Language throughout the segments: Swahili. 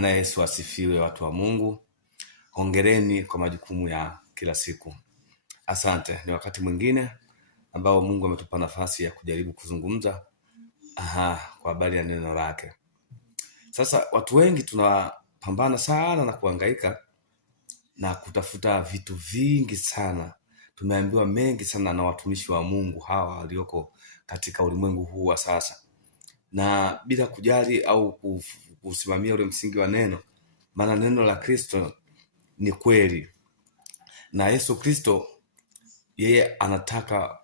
Bwana Yesu asifiwe, watu wa Mungu. Hongereni kwa majukumu ya kila siku. Asante. Ni wakati mwingine ambao Mungu ametupa nafasi ya kujaribu kuzungumza kwa habari ya neno lake. Sasa watu wengi tunapambana sana na kuhangaika na kutafuta vitu vingi sana. Tumeambiwa mengi sana na watumishi wa Mungu hawa walioko katika ulimwengu huu wa sasa, na bila kujali au kusimamia ule msingi wa neno. Maana neno la Kristo ni kweli, na Yesu Kristo yeye anataka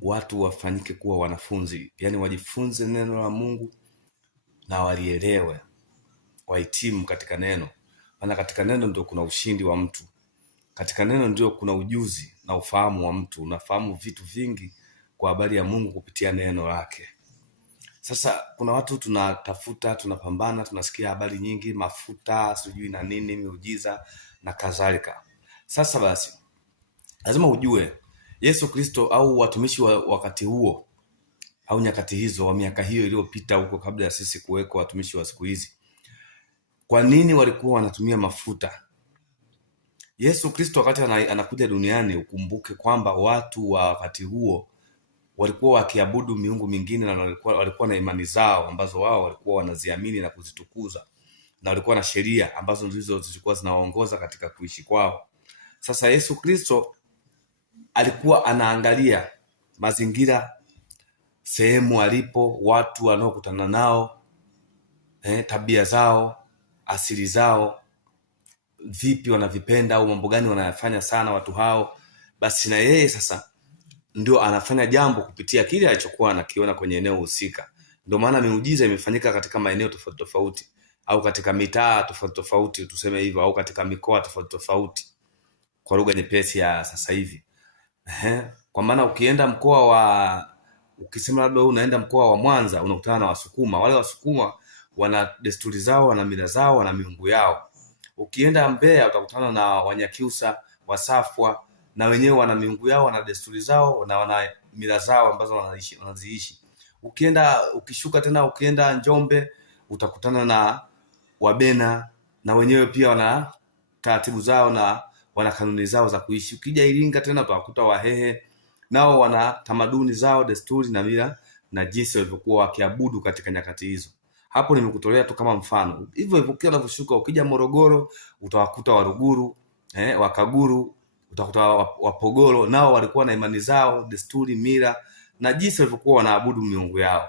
watu wafanyike kuwa wanafunzi, yani wajifunze neno la Mungu na walielewe, wahitimu katika neno. Maana katika neno ndio kuna ushindi wa mtu, katika neno ndio kuna ujuzi na ufahamu wa mtu. Unafahamu vitu vingi kwa habari ya Mungu kupitia neno lake. Sasa kuna watu tunatafuta, tunapambana, tunasikia habari nyingi, mafuta, sijui na nini, miujiza na kadhalika. Sasa basi, lazima ujue Yesu Kristo au watumishi wa wakati huo au nyakati hizo wa miaka hiyo iliyopita huko kabla ya sisi kuweko watumishi wa siku hizi, kwa nini walikuwa wanatumia mafuta? Yesu Kristo wakati anakuja duniani, ukumbuke kwamba watu wa wakati huo walikuwa wakiabudu miungu mingine, na walikuwa na imani zao ambazo wao walikuwa wanaziamini na kuzitukuza, na walikuwa na sheria ambazo ndizo zilikuwa zinawaongoza katika kuishi kwao. Sasa Yesu Kristo alikuwa anaangalia mazingira, sehemu alipo, watu wanaokutana nao, tabia zao, asili zao, vipi wanavipenda au mambo gani wanayafanya sana watu hao. Basi na yeye sasa ndio anafanya jambo kupitia kile alichokuwa anakiona kwenye eneo husika. Ndio maana miujiza imefanyika katika maeneo tofauti tofauti, au katika mitaa tofauti tofauti, tuseme hivyo, au katika mikoa tofauti tofauti, kwa lugha nyepesi ya sasa hivi. Kwa maana ukienda ukisema labda unaenda mkoa wa Mwanza, unakutana na Wasukuma. Wale Wasukuma wana desturi zao, wana mila zao, wana miungu yao. Ukienda Mbeya utakutana na Wanyakyusa, Wasafwa, na wenyewe wana miungu yao, wana desturi zao, na wana mila zao ambazo wanaziishi. Ukishuka tena ukienda Njombe utakutana na Wabena, na wenyewe pia wana taratibu zao na wana kanuni zao za kuishi. Ukija Iringa tena utakuta Wahehe, nao wana tamaduni zao, desturi na mila, na jinsi walivyokuwa wakiabudu katika nyakati hizo. Hapo nimekutolea tu kama mfano. Hivyo hivyo kila unavyoshuka, ukija Morogoro utawakuta Waruguru, Wakaguru, utakuta Wapogoro, nao walikuwa na imani zao, desturi, mila na jinsi walivyokuwa wanaabudu miungu yao.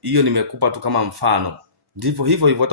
Hiyo nimekupa tu kama mfano. Ndivyo hivyo hivyo